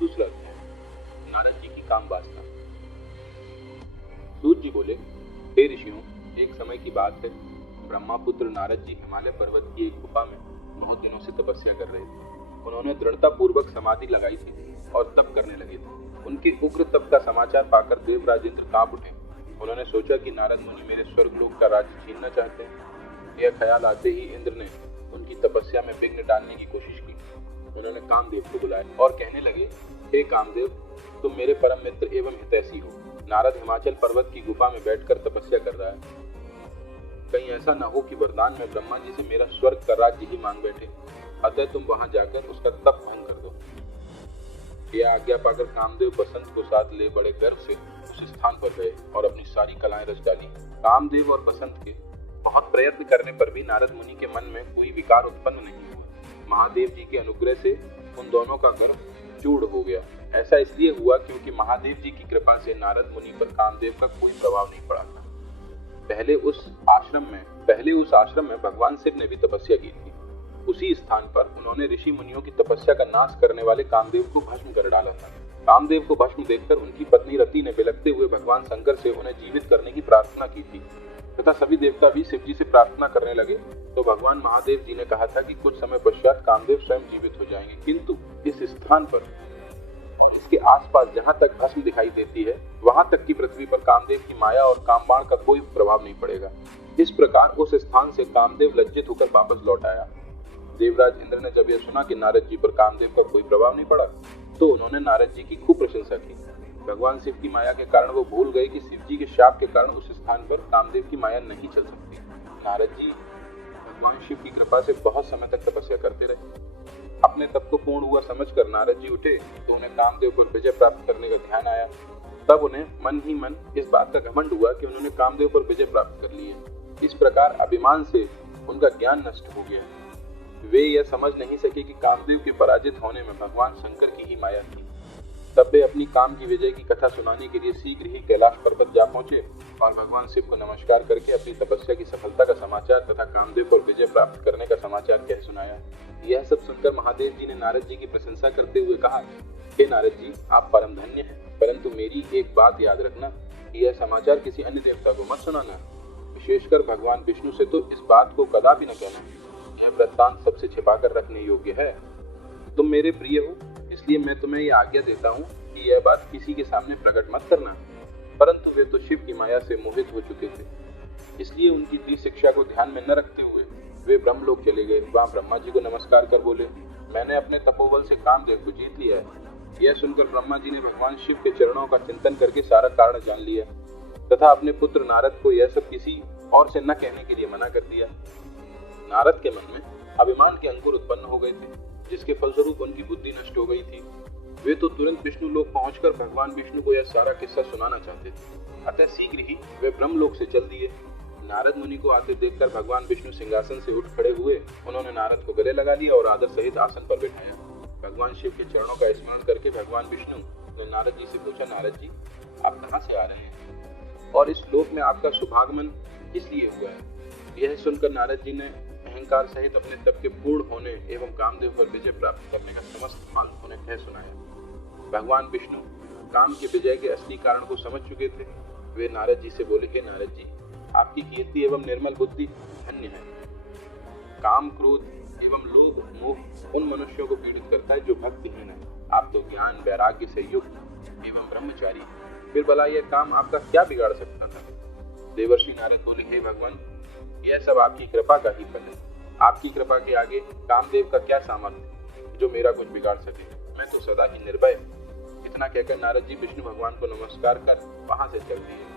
दूसरा अध्याय, नारद जी की काम वासना। सूत जी बोले, हे ऋषियों, एक समय की बात है, ब्रह्मापुत्र नारद जी हिमालय पर्वत की एक गुफा में बहुत दिनों से तपस्या कर रहे थे। उन्होंने दृढ़ता पूर्वक समाधि लगाई थी और तप करने लगे थे। उनके उग्र तप का समाचार पाकर देवराज इंद्र कांप उठे। उन्होंने सोचा कि नारद मुनि मेरे स्वर्गलोक का राज्य छीनना चाहते हैं। यह ख्याल आते ही इंद्र ने उनकी तपस्या में विघ्न डालने की कोशिश की। उन्होंने कामदेव को बुलाया और कहने लगे, हे कामदेव, तुम मेरे परम मित्र एवं हितैषी हो। नारद हिमाचल पर्वत की गुफा में बैठकर तपस्या कर रहा है। कहीं ऐसा न हो कि वरदान में ब्रह्मा जी से मेरा स्वर्ग का राज्य ही मांग बैठे। अतः तुम वहां जाकर उसका तप भंग कर दो। यह आज्ञा पाकर कामदेव बसंत को साथ ले बड़े गर्व से उस स्थान पर गए और अपनी सारी कलाएं रच डाली। कामदेव और बसंत के बहुत प्रयत्न करने पर भी नारद मुनि के मन में कोई विकार उत्पन्न नहीं हुआ। महादेव जी के अनुग्रह से उन दोनों का गर्व चूड़ हो गया। ऐसा इसलिए हुआ क्योंकि महादेव जी की कृपा से नारद मुनि पर कामदेव का कोई प्रभाव नहीं पड़ा था। पहले उस आश्रम में भगवान शिव ने भी तपस्या की थी। उसी स्थान पर उन्होंने ऋषि मुनियों की तपस्या का नाश करने वाले कामदेव को भस्म कर डाला था। कामदेव को भस्म देखकर उनकी पत्नी रति ने बिलखते हुए भगवान शंकर से उन्हें जीवित करने की प्रार्थना की थी तथा सभी देवता भी शिव जी से प्रार्थना करने लगे। तो भगवान महादेव जी ने कहा था कि कुछ समय पश्चात कामदेव स्वयं जीवित हो जाएंगे, किंतु इस स्थान पर इसके आसपास जहां तक भस्म दिखाई देती है वहां तक की पृथ्वी पर कामदेव की माया और कामबाण का कोई प्रभाव नहीं पड़ेगा। इस प्रकार उस स्थान से कामदेव लज्जित होकर वापस लौट आया। देवराज इंद्र ने जब यह सुना कि नारद जी पर कामदेव का कोई प्रभाव नहीं पड़ा तो उन्होंने नारद जी की खूब प्रशंसा की। भगवान शिव की माया के कारण वो भूल गए कि शिव जी के शाप के कारण उस स्थान पर कामदेव की माया नहीं चल सकती। नारद जी भगवान शिव की कृपा से बहुत समय तक तपस्या करते रहे। अपने तप को पूर्ण हुआ समझकर नारद जी उठे तो उन्हें कामदेव पर विजय प्राप्त करने का ध्यान आया। तब उन्हें मन ही मन इस बात का घमंड हुआ कि उन्होंने कामदेव पर विजय प्राप्त कर ली है। इस प्रकार अभिमान से उनका ज्ञान नष्ट हो गया। वे यह समझ नहीं सके कि कामदेव के पराजित होने में भगवान शंकर की ही माया थी। तब वे अपनी काम की विजय की कथा सुनाने के लिए शीघ्र ही कैलाश पर्वत जा पहुंचे और भगवान शिव को नमस्कार करके अपनी तपस्या की सफलता का समाचार तथा कामदेव पर विजय प्राप्त करने का समाचार कह सुनाया। यह सब सुनकर महादेव जी ने नारद जी की प्रशंसा करते हुए कहा, हे नारद जी, आप परम धन्य हैं, परंतु मेरी एक बात याद रखना कि यह समाचार किसी अन्य देवता को मत सुनाना। विशेषकर भगवान विष्णु से तो इस बात को कदापि न कहना। यह वृत्तांत सबसे छिपाकर रखने योग्य है। तुम मेरे प्रिय हो, इसलिए मैं तुम्हें यह आज्ञा देता हूँ कि यह बात किसी के सामने प्रकट मत करना। परंतु वे तो शिव की माया से मोहित हो चुके थे, इसलिए उनकी दी शिक्षा को ध्यान में न रखते हुए वे ब्रह्मलोक चले गए। वहाँ ब्रह्मा जी को नमस्कार कर बोले, मैंने अपने तपोबल से कामदेव को जीत लिया है। यह सुनकर ब्रह्मा जी ने भगवान शिव के चरणों का चिंतन करके सारा कारण जान लिया तथा अपने पुत्र नारद को यह सब किसी और से न कहने के लिए मना कर दिया। नारद के मन में अभिमान के अंकुर उत्पन्न हो गए थे, जिसके फलस्वरूप उनकी बुद्धि नष्ट हो गई थी। वे तो तुरंत विष्णु लोक पहुंचकर भगवान विष्णु को यह सारा किस्सा सुनाना चाहते थे। अतः शीघ्र ही वे ब्रह्मलोक से चल दिए। नारद मुनि को आते देखकर भगवान विष्णु सिंहासन से उठ खड़े हुए। उन्होंने नारद को गले लगा लिया और आदर सहित आसन पर बिठाया। भगवान शिव के चरणों का स्मरण करके भगवान विष्णु ने नारद जी से पूछा, नारद जी, आप कहाँ से आ रहे हैं और इस लोक में आपका शुभागमन किस लिए हुआ है? यह सुनकर नारद जी ने अहंकार सहित अपने तप के पूर्ण होने एवं कामदेव पर विजय प्राप्त करने का समस्त मार्ग उन्हें कह सुनाया। भगवान विष्णु काम के विजय के असली कारण को समझ चुके थे। वे नारद जी से बोले, हे नारद जी, आपकी कीर्ति एवं निर्मल बुद्धि धन्य है। काम, क्रोध एवं लोभ, मोह उन मनुष्यों को पीड़ित करता है जो भक्तिहीन है। आप तो ज्ञान, वैराग्य से युक्त एवं ब्रह्मचारी, फिर भला यह काम आपका क्या बिगाड़ सकता था? देवर्षि नारद बोले, हे भगवान, यह सब आपकी कृपा का ही फल है। आपकी कृपा के आगे कामदेव का क्या सामर्थ्य जो मेरा कुछ बिगाड़ सके? मैं तो सदा ही निर्भय। इतना कहकर नारद जी विष्णु भगवान को नमस्कार कर वहां से चल दिए।